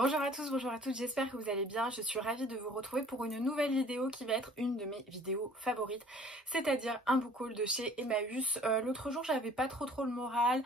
Bonjour à tous, bonjour à toutes, j'espère que vous allez bien. Je suis ravie de vous retrouver pour une nouvelle vidéo qui va être une de mes vidéos favorites, c'est-à-dire un book haul de chez Emmaüs. L'autre jour j'avais pas trop le moral,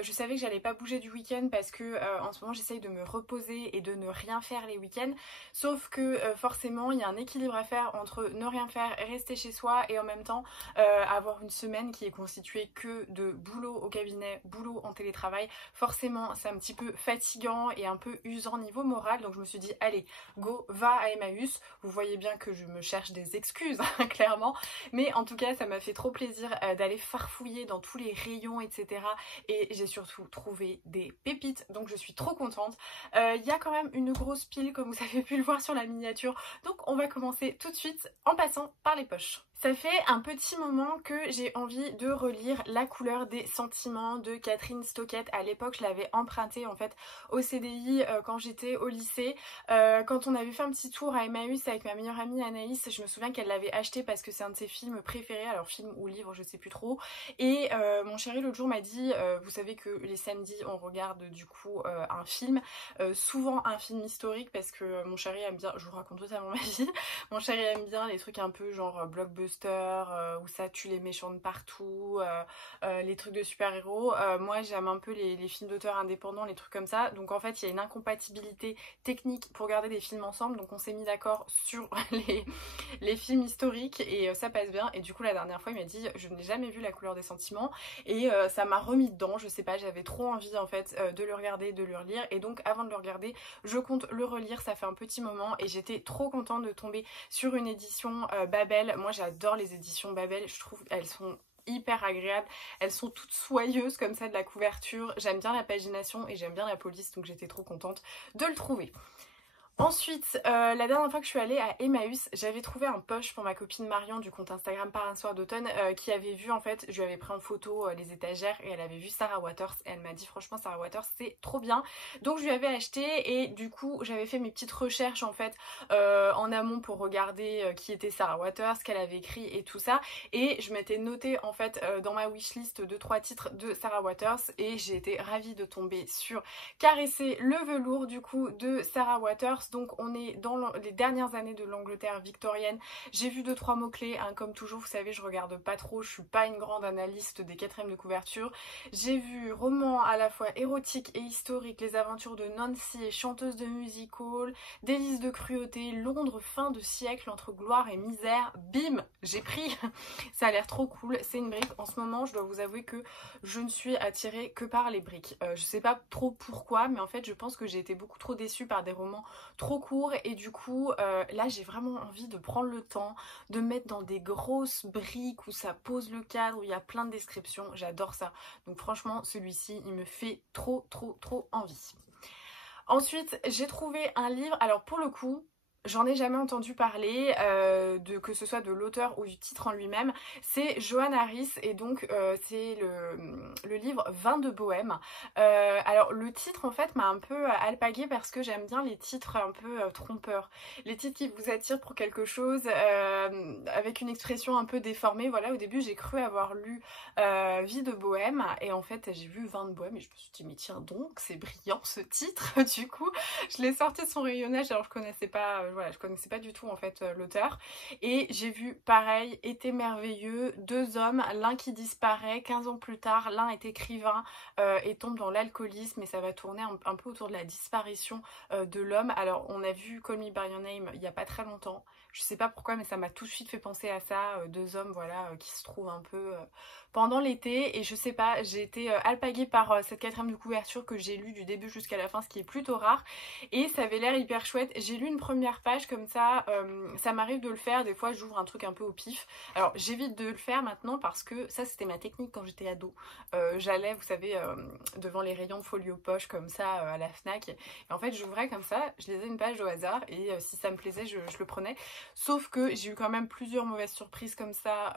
je savais que j'allais pas bouger du week-end parce que en ce moment j'essaye de me reposer et de ne rien faire les week-ends, sauf que forcément il y a un équilibre à faire entre ne rien faire et rester chez soi et en même temps avoir une semaine qui est constituée que de boulot au cabinet, boulot en télétravail. Forcément c'est un petit peu fatigant et un peu usant niveau moral, donc je me suis dit allez go, va à Emmaüs. Vous voyez bien que je me cherche des excuses hein, clairement, mais en tout cas ça m'a fait trop plaisir d'aller farfouiller dans tous les rayons etc, et j'ai surtout trouvé des pépites, donc je suis trop contente. Il y a quand même une grosse pile comme vous avez pu le voir sur la miniature, donc on va commencer tout de suite en passant par les poches. Ça fait un petit moment que j'ai envie de relire La couleur des sentiments de Catherine Stockett. À l'époque, je l'avais emprunté en fait au CDI quand j'étais au lycée. Quand on avait fait un petit tour à Emmaüs avec ma meilleure amie Anaïs, je me souviens qu'elle l'avait acheté parce que c'est un de ses films préférés, alors film ou livre, je sais plus trop. Et mon chéri l'autre jour m'a dit, vous savez que les samedis on regarde du coup un film, souvent un film historique parce que mon chéri aime bien, je vous raconte totalement ma vie, mon chéri aime bien les trucs un peu genre blockbuster, où ça tue les méchants de partout, les trucs de super-héros. Moi j'aime un peu les films d'auteurs indépendants, les trucs comme ça. Donc en fait il y a une incompatibilité technique pour regarder des films ensemble, donc on s'est mis d'accord sur les films historiques et ça passe bien. Et du coup la dernière fois il m'a dit je n'ai jamais vu La couleur des sentiments et ça m'a remis dedans, je sais pas, j'avais trop envie en fait de le regarder, de le relire, et donc avant de le regarder je compte le relire. Ça fait un petit moment et j'étais trop contente de tomber sur une édition Babel. Moi j'adore les éditions Babel, je trouve elles sont hyper agréables, elles sont toutes soyeuses comme ça de la couverture, j'aime bien la pagination et j'aime bien la police, donc j'étais trop contente de le trouver. Ensuite, la dernière fois que je suis allée à Emmaüs, j'avais trouvé un poche pour ma copine Marion du compte Instagram Par un soir d'automne qui avait vu en fait, je lui avais pris en photo les étagères et elle avait vu Sarah Waters et elle m'a dit franchement Sarah Waters c'est trop bien. Donc je lui avais acheté et du coup j'avais fait mes petites recherches en fait en amont pour regarder qui était Sarah Waters, ce qu'elle avait écrit et tout ça, et je m'étais notée en fait dans ma wishlist 2-3 titres de Sarah Waters et j'ai été ravie de tomber sur Caresser le velours du coup de Sarah Waters. Donc on est dans les dernières années de l'Angleterre victorienne. J'ai vu 2-3 mots-clés, hein, comme toujours, vous savez, je regarde pas trop, je suis pas une grande analyste des quatrièmes de couverture. J'ai vu roman à la fois érotique et historique, les aventures de Nancy et chanteuse de music-hall, délices de cruauté, Londres fin de siècle entre gloire et misère. Bim, j'ai pris. Ça a l'air trop cool, c'est une brique. En ce moment, je dois vous avouer que je ne suis attirée que par les briques. Je sais pas trop pourquoi, mais en fait, je pense que j'ai été beaucoup trop déçue par des romans trop court, et du coup là j'ai vraiment envie de prendre le temps de mettre dans des grosses briques où ça pose le cadre, où il y a plein de descriptions. J'adore ça, donc franchement celui-ci il me fait trop envie. Ensuite j'ai trouvé un livre, alors pour le coup j'en ai jamais entendu parler, que ce soit de l'auteur ou du titre en lui-même. C'est Johann Harris et donc c'est le livre Vin de Bohème. Alors le titre en fait m'a un peu alpagué parce que j'aime bien les titres un peu trompeurs. Les titres qui vous attirent pour quelque chose avec une expression un peu déformée. Voilà, au début j'ai cru avoir lu Vie de Bohème et en fait j'ai vu Vin de Bohème et je me suis dit mais tiens donc c'est brillant ce titre. Du coup je l'ai sorti de son rayonnage, alors je connaissais pas... Voilà, je connaissais pas du tout en fait l'auteur, et j'ai vu pareil, Été merveilleux, deux hommes, l'un qui disparaît, 15 ans plus tard, l'un est écrivain et tombe dans l'alcoolisme, et ça va tourner un peu autour de la disparition de l'homme. Alors on a vu Call Me By Your Name il y a pas très longtemps, je sais pas pourquoi mais ça m'a tout de suite fait penser à ça, deux hommes voilà qui se trouvent un peu pendant l'été, et je sais pas, j'ai été alpaguée par cette quatrième de couverture que j'ai lue du début jusqu'à la fin, ce qui est plutôt rare, et ça avait l'air hyper chouette. J'ai lu une première page comme ça, ça m'arrive de le faire, des fois j'ouvre un truc un peu au pif. Alors j'évite de le faire maintenant parce que ça c'était ma technique quand j'étais ado. J'allais, vous savez, devant les rayons de folio poche comme ça à la Fnac, et en fait j'ouvrais comme ça, je lisais une page au hasard et si ça me plaisait je le prenais. Sauf que j'ai eu quand même plusieurs mauvaises surprises comme ça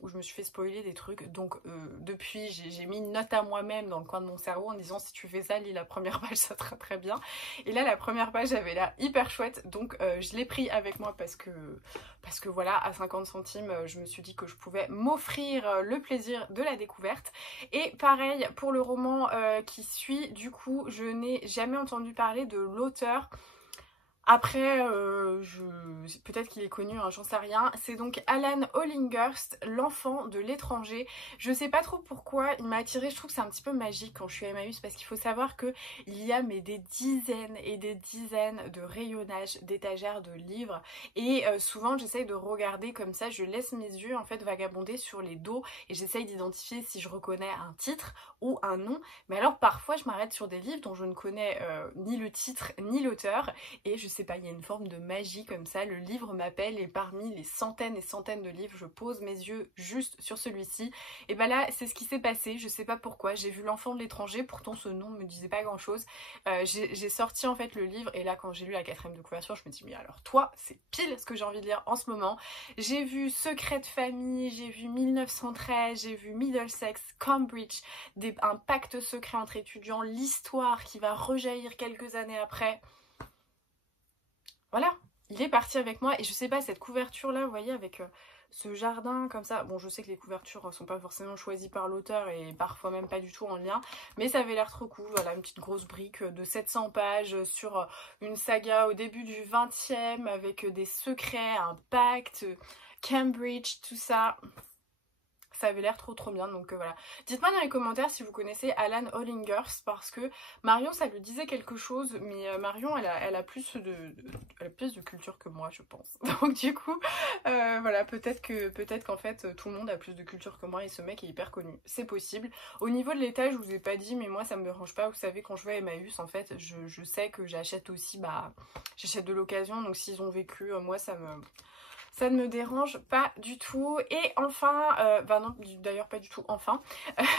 où je me suis fait spoiler des trucs, donc depuis j'ai mis une note à moi-même dans le coin de mon cerveau en disant si tu fais ça lis la première page, ça sera très bien. Et là la première page avait l'air hyper chouette, donc je l'ai pris avec moi parce que voilà, à 50 centimes, je me suis dit que je pouvais m'offrir le plaisir de la découverte. Et pareil pour le roman qui suit, du coup je n'ai jamais entendu parler de l'auteur. Après, peut-être qu'il est connu, hein, j'en sais rien. C'est donc Alan Hollinghurst, L'enfant de l'étranger. Je sais pas trop pourquoi il m'a attirée. Je trouve que c'est un petit peu magique quand je suis à Emmaüs, parce qu'il faut savoir que il y a des dizaines et des dizaines de rayonnages d'étagères de livres. Et souvent, j'essaye de regarder comme ça. Je laisse mes yeux en fait vagabonder sur les dos et j'essaye d'identifier si je reconnais un titre ou un nom. Mais alors parfois, je m'arrête sur des livres dont je ne connais ni le titre ni l'auteur. Et je sais pas, il y a une forme de magie comme ça, le livre m'appelle et parmi les centaines et centaines de livres, je pose mes yeux juste sur celui-ci. Et bah là, c'est ce qui s'est passé, je sais pas pourquoi, j'ai vu L'enfant de l'étranger, pourtant ce nom me disait pas grand chose. J'ai sorti en fait le livre et là quand j'ai lu la 4e de couverture, je me dis mais alors toi, c'est pile ce que j'ai envie de lire en ce moment. J'ai vu Secret de famille, j'ai vu 1913, j'ai vu Middlesex, Cambridge, un pacte secret entre étudiants, l'histoire qui va rejaillir quelques années après. Voilà, il est parti avec moi et je sais pas, cette couverture là, vous voyez, avec ce jardin comme ça, bon je sais que les couvertures sont pas forcément choisies par l'auteur et parfois même pas du tout en lien, mais ça avait l'air trop cool. Voilà, une petite grosse brique de 700 pages sur une saga au début du 20e avec des secrets, un pacte, Cambridge, tout ça. Ça avait l'air trop bien, donc voilà. Dites-moi dans les commentaires si vous connaissez Alan Hollinghurst, parce que Marion ça lui disait quelque chose, mais Marion elle a plus de culture que moi je pense. Donc du coup voilà, peut-être qu'en fait tout le monde a plus de culture que moi et ce mec est hyper connu, c'est possible. Au niveau de l'étage, je vous ai pas dit, mais moi ça me dérange pas, vous savez, quand je vais à Emmaüs en fait je sais que j'achète aussi, j'achète de l'occasion, donc s'ils ont vécu, moi ça ne me dérange pas du tout. Et enfin, non, d'ailleurs pas du tout, enfin,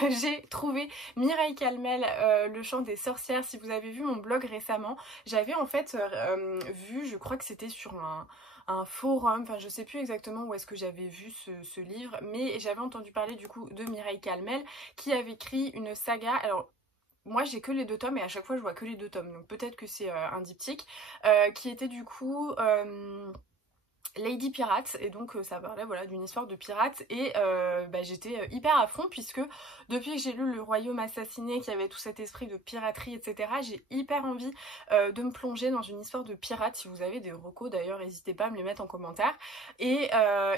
j'ai trouvé Mireille Calmel, Le chant des sorcières. Si vous avez vu mon blog récemment, j'avais en fait vu, je crois que c'était sur un forum, enfin je sais plus exactement où est-ce que j'avais vu ce livre, mais j'avais entendu parler du coup de Mireille Calmel qui avait écrit une saga. Alors moi j'ai que les 2 tomes et à chaque fois je vois que les 2 tomes, donc peut-être que c'est un diptyque, qui était du coup Lady Pirate, et donc ça parlait voilà d'une histoire de pirates et j'étais hyper à fond puisque depuis que j'ai lu Le Royaume assassiné qui avait tout cet esprit de piraterie etc, j'ai hyper envie de me plonger dans une histoire de pirates. Si vous avez des recos d'ailleurs, n'hésitez pas à me les mettre en commentaire. Et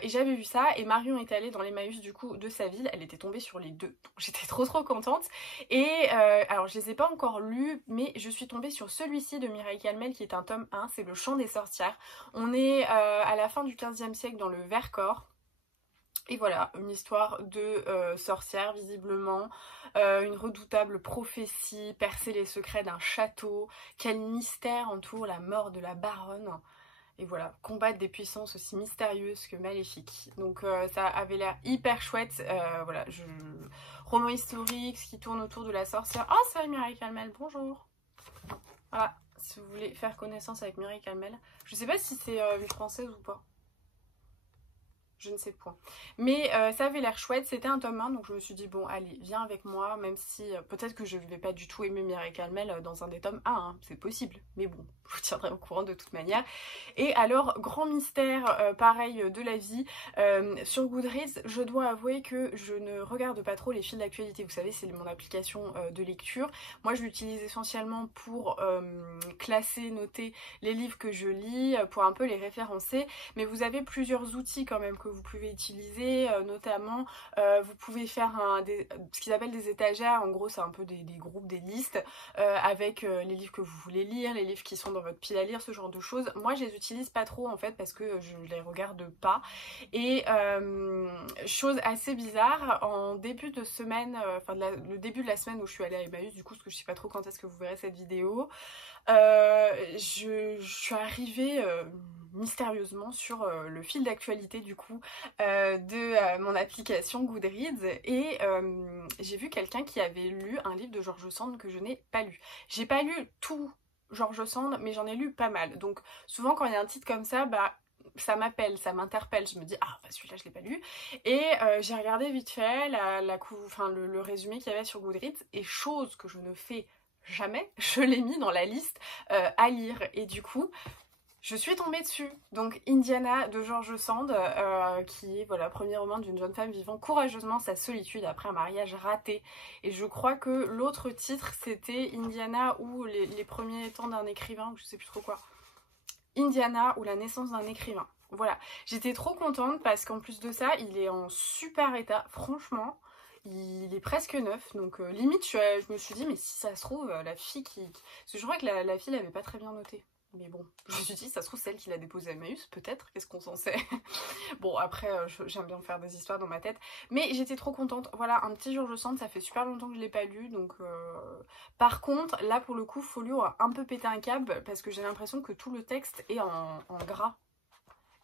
j'avais vu ça et Marion est allée dans l'Emmaüs du coup de sa ville, elle était tombée sur les 2, donc j'étais trop contente. Et alors je les ai pas encore lus, mais je suis tombée sur celui-ci de Mireille Calmel qui est un tome 1, c'est Le chant des sorcières. On est à la fin du 15e siècle dans le Vercors. Et voilà, une histoire de sorcière visiblement, une redoutable prophétie, percer les secrets d'un château, quel mystère entoure la mort de la baronne. Et voilà, combattre des puissances aussi mystérieuses que maléfiques. Donc ça avait l'air hyper chouette. Voilà, roman historique, ce qui tourne autour de la sorcière. Oh, c'est Mireille Calmel, bonjour. Voilà, si vous voulez faire connaissance avec Mireille Calmel. Je sais pas si c'est une française ou pas. Je ne sais point. Mais ça avait l'air chouette, c'était un tome 1, donc je me suis dit bon allez, viens avec moi, même si peut-être que je ne vais pas du tout aimer Mireille Calmel dans un des tomes 1, hein, c'est possible. Mais bon, je vous tiendrai au courant de toute manière. Et alors, grand mystère, pareil, de la vie, sur Goodreads, je dois avouer que je ne regarde pas trop les fils d'actualité. Vous savez, c'est mon application de lecture. Moi, je l'utilise essentiellement pour classer, noter les livres que je lis, pour un peu les référencer. Mais vous avez plusieurs outils quand même que vous pouvez utiliser, notamment vous pouvez faire ce qu'ils appellent des étagères. En gros c'est un peu des groupes, des listes avec les livres que vous voulez lire, les livres qui sont dans votre pile à lire, ce genre de choses. Moi je les utilise pas trop en fait parce que je les regarde pas. Et chose assez bizarre, en début de semaine, le début de la semaine où je suis allée à Emmaüs, du coup parce que je sais pas trop quand est-ce que vous verrez cette vidéo, je suis arrivée mystérieusement sur le fil d'actualité du coup de mon application Goodreads et j'ai vu quelqu'un qui avait lu un livre de George Sand que je n'ai pas lu. J'ai pas lu tout George Sand mais j'en ai lu pas mal, donc souvent quand il y a un titre comme ça, ça m'appelle, ça m'interpelle, je me dis ah celui-là je l'ai pas lu, et j'ai regardé vite fait le résumé qu'il y avait sur Goodreads, et chose que je ne fais jamais, je l'ai mis dans la liste à lire, et du coup je suis tombée dessus. Donc Indiana de George Sand, qui est voilà, premier roman d'une jeune femme vivant courageusement sa solitude après un mariage raté. Et je crois que l'autre titre c'était Indiana ou les premiers temps d'un écrivain, ou je sais plus trop quoi. Indiana ou la naissance d'un écrivain. Voilà, j'étais trop contente parce qu'en plus de ça, il est en super état, franchement. Il est presque neuf, donc limite je me suis dit mais si ça se trouve la fille qui... Parce que je crois que la fille l'avait pas très bien noté. Mais bon, je me suis dit ça se trouve celle qui l'a déposé à Emmaüs, peut-être, qu'est-ce qu'on s'en sait. Bon après j'aime bien faire des histoires dans ma tête. Mais j'étais trop contente, voilà un petit George Sand, ça fait super longtemps que je l'ai pas lu. Donc par contre là pour le coup Folio a un peu pété un câble parce que j'ai l'impression que tout le texte est en gras.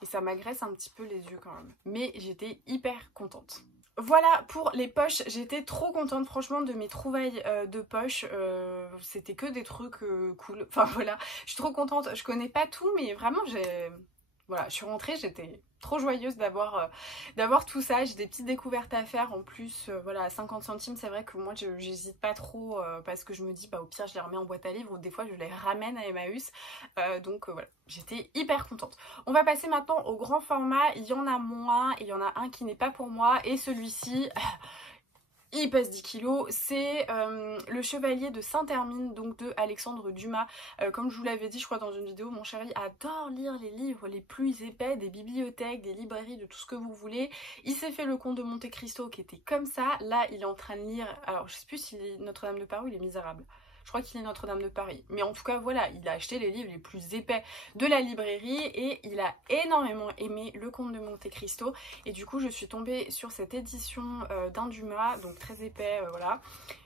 Et ça m'agresse un petit peu les yeux quand même. Mais j'étais hyper contente. Voilà pour les poches, j'étais trop contente franchement de mes trouvailles de poches, c'était que des trucs cool, enfin voilà, je suis trop contente, je connais pas tout mais vraiment voilà, je suis rentrée, j'étais trop joyeuse d'avoir tout ça, j'ai des petites découvertes à faire en plus, voilà, à 50 centimes, c'est vrai que moi j'hésite pas trop parce que je me dis, bah au pire je les remets en boîte à livres ou des fois je les ramène à Emmaüs, donc voilà, j'étais hyper contente. On va passer maintenant au grand format, il y en a moins, il y en a un qui n'est pas pour moi et celui-ci... Il pèse 10 kilos, c'est Le Chevalier de Saint-Hermine, donc de Alexandre Dumas. Comme je vous l'avais dit, je crois dans une vidéo, mon chéri adore lire les livres les plus épais, des bibliothèques, des librairies, de tout ce que vous voulez. Il s'est fait Le Comte de Monte Cristo qui était comme ça. Là, il est en train de lire, alors je sais plus s'il est Notre-Dame de Paris ou Il est Misérable. Je crois qu'il est Notre-Dame de Paris. Mais en tout cas, voilà, il a acheté les livres les plus épais de la librairie et il a énormément aimé Le Comte de Monte Cristo. Et du coup, je suis tombée sur cette édition d'un Dumas, donc très épais, voilà.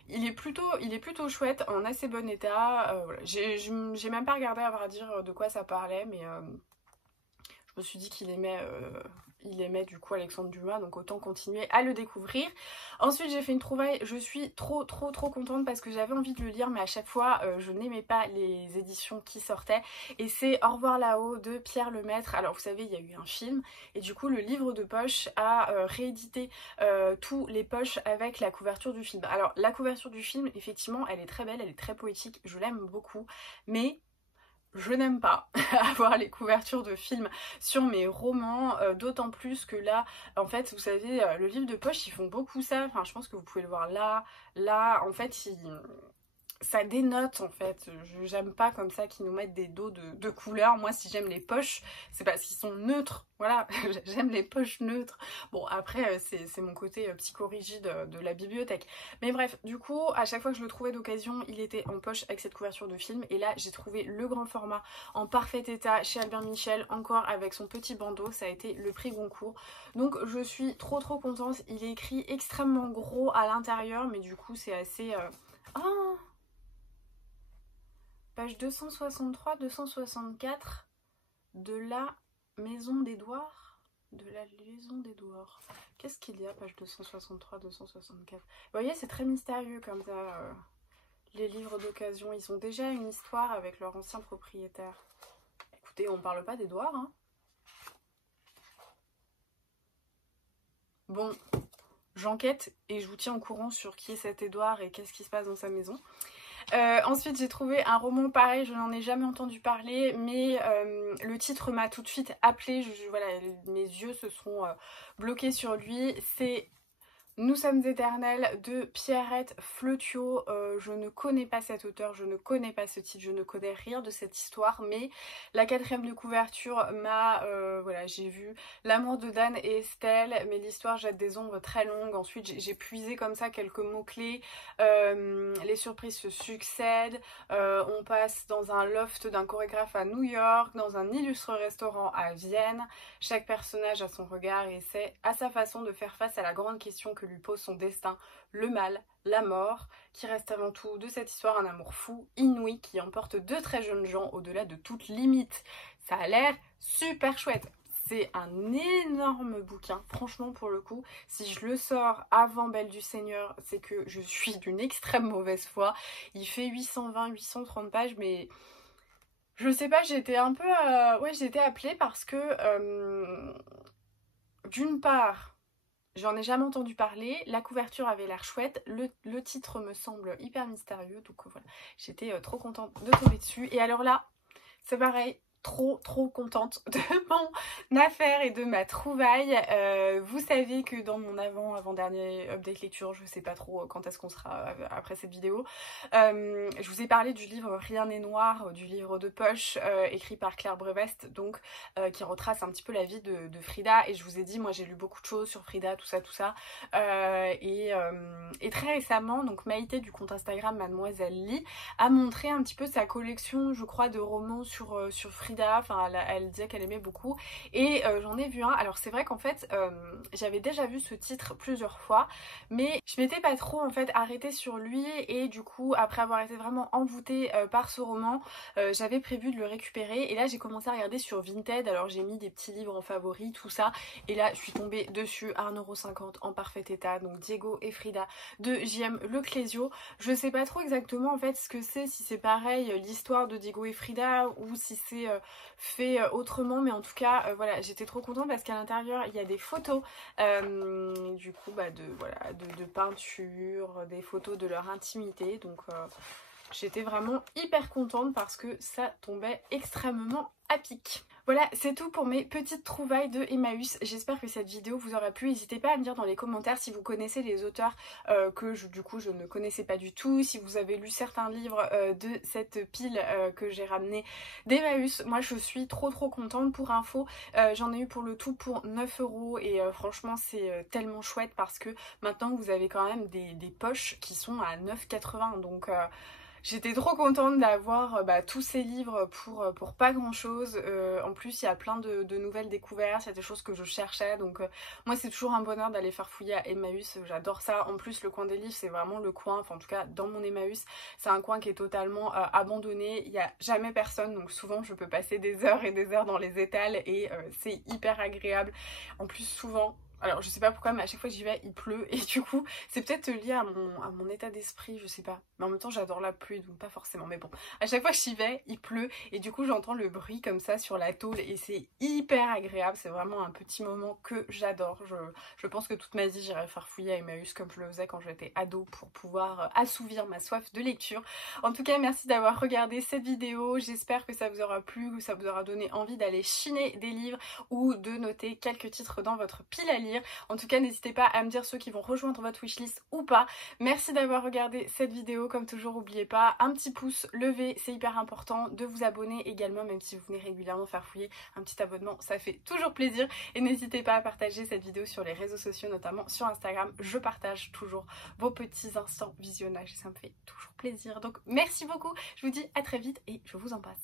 Il est plutôt chouette, en assez bon état. Voilà. J'ai même pas regardé à vrai dire de quoi ça parlait, mais je me suis dit qu'il aimait du coup Alexandre Dumas, donc autant continuer à le découvrir. Ensuite j'ai fait une trouvaille, je suis trop contente parce que j'avais envie de le lire mais à chaque fois je n'aimais pas les éditions qui sortaient, et c'est Au revoir là-haut de Pierre Lemaitre. Alors vous savez, il y a eu un film et du coup le livre de poche a réédité tous les poches avec la couverture du film. Alors la couverture du film effectivement elle est très belle, elle est très poétique, je l'aime beaucoup, mais je n'aime pas avoir les couvertures de films sur mes romans, d'autant plus que là, en fait, vous savez, le livre de poche, ils font beaucoup ça. Enfin, je pense que vous pouvez le voir là, en fait, ça dénote en fait. J'aime pas comme ça qu'ils nous mettent des dos de couleurs. Moi si j'aime les poches c'est parce qu'ils sont neutres, voilà. J'aime les poches neutres. Bon après c'est mon côté psychorigide de la bibliothèque, mais bref, du coup à chaque fois que je le trouvais d'occasion il était en poche avec cette couverture de film, et là j'ai trouvé le grand format en parfait état chez Albert Michel, encore avec son petit bandeau. Ça a été le prix Goncourt, donc je suis trop contente. Il est écrit extrêmement gros à l'intérieur mais du coup c'est assez... Oh, page 263-264 de la Maison d'Édouard. De la Maison d'Édouard. Qu'est-ce qu'il y a, page 263-264? Vous voyez, c'est très mystérieux comme ça. Les livres d'occasion, ils ont déjà une histoire avec leur ancien propriétaire. Écoutez, on parle pas d'Édouard, hein. Bon, j'enquête et je vous tiens au courant sur qui est cet Édouard et qu'est-ce qui se passe dans sa maison. Ensuite j'ai trouvé un roman pareil, je n'en ai jamais entendu parler, mais le titre m'a tout de suite appelée, voilà, mes yeux se sont bloqués sur lui. C'est Nous sommes éternels de Pierrette Fleutiot. Je ne connais pas cet auteur, je ne connais pas ce titre, je ne connais rien de cette histoire, mais la quatrième de couverture m'a... voilà, j'ai vu L'amour de Dan et Estelle, mais l'histoire jette des ombres très longues. Ensuite j'ai puisé comme ça quelques mots-clés, les surprises se succèdent, on passe dans un loft d'un chorégraphe à New York, dans un illustre restaurant à Vienne. Chaque personnage a son regard et essaie à sa façon de faire face à la grande question que lui pose son destin, le mal, la mort, qui reste avant tout de cette histoire un amour fou, inouï, qui emporte deux très jeunes gens au-delà de toute limite. Ça a l'air super chouette. C'est un énorme bouquin, franchement pour le coup, si je le sors avant Belle du Seigneur, c'est que je suis d'une extrême mauvaise foi. Il fait 820-830 pages, mais je sais pas, j'étais un peu... ouais, j'étais appelée parce que, d'une part, j'en ai jamais entendu parler, la couverture avait l'air chouette, le titre me semble hyper mystérieux, donc voilà, j'étais trop contente de tomber dessus. Et alors là, c'est pareil, trop contente de mon affaire et de ma trouvaille. Vous savez que dans mon avant-dernier update lecture, je sais pas trop quand est-ce qu'on sera après cette vidéo, je vous ai parlé du livre Rien n'est noir, du livre de poche écrit par Claire Brevest, donc qui retrace un petit peu la vie de Frida, et je vous ai dit, moi j'ai lu beaucoup de choses sur Frida, tout ça, et très récemment, donc Maïté du compte Instagram Mademoiselle Lit a montré un petit peu sa collection, je crois, de romans sur Frida. Enfin, elle disait qu'elle aimait beaucoup, et j'en ai vu un. Alors c'est vrai qu'en fait j'avais déjà vu ce titre plusieurs fois, mais je m'étais pas trop en fait arrêtée sur lui, et du coup après avoir été vraiment envoûtée par ce roman, j'avais prévu de le récupérer, et là j'ai commencé à regarder sur Vinted. Alors j'ai mis des petits livres en favoris, tout ça, et là je suis tombée dessus à 1,50 € en parfait état, donc Diego et Frida de J.M. Leclésio. Je sais pas trop exactement en fait ce que c'est, si c'est pareil l'histoire de Diego et Frida ou si c'est fait autrement, mais en tout cas voilà, j'étais trop contente parce qu'à l'intérieur il y a des photos du coup de peinture, des photos de leur intimité, donc j'étais vraiment hyper contente parce que ça tombait extrêmement à pic. Voilà, c'est tout pour mes petites trouvailles de Emmaüs. J'espère que cette vidéo vous aura plu. N'hésitez pas à me dire dans les commentaires si vous connaissez les auteurs que du coup je ne connaissais pas du tout, si vous avez lu certains livres de cette pile que j'ai ramené d'Emmaüs. Moi je suis trop contente. Pour info, j'en ai eu pour le tout pour 9 € et franchement c'est tellement chouette parce que maintenant vous avez quand même des poches qui sont à 9,80 €, donc j'étais trop contente d'avoir tous ces livres pour pas grand chose. En plus il y a plein de nouvelles découvertes, il y a des choses que je cherchais, donc moi c'est toujours un bonheur d'aller farfouiller à Emmaüs, j'adore ça. En plus le coin des livres c'est vraiment le coin, enfin en tout cas dans mon Emmaüs c'est un coin qui est totalement abandonné, il n'y a jamais personne, donc souvent je peux passer des heures et des heures dans les étals et c'est hyper agréable. En plus souvent, alors je sais pas pourquoi mais à chaque fois que j'y vais il pleut, et du coup c'est peut-être lié à mon état d'esprit, je sais pas, mais en même temps j'adore la pluie donc pas forcément, mais bon, à chaque fois que j'y vais il pleut et du coup j'entends le bruit comme ça sur la tôle et c'est hyper agréable. C'est vraiment un petit moment que j'adore. Je pense que toute ma vie j'irai farfouiller à Emmaüs comme je le faisais quand j'étais ado pour pouvoir assouvir ma soif de lecture. En tout cas merci d'avoir regardé cette vidéo, j'espère que ça vous aura plu, que ça vous aura donné envie d'aller chiner des livres ou de noter quelques titres dans votre pile à lire. En tout cas n'hésitez pas à me dire ceux qui vont rejoindre votre wishlist ou pas. Merci d'avoir regardé cette vidéo, comme toujours n'oubliez pas un petit pouce levé, c'est hyper important, de vous abonner également, même si vous venez régulièrement farfouiller, un petit abonnement ça fait toujours plaisir, et n'hésitez pas à partager cette vidéo sur les réseaux sociaux, notamment sur Instagram. Je partage toujours vos petits instants visionnage et ça me fait toujours plaisir, donc merci beaucoup, je vous dis à très vite et je vous embrasse.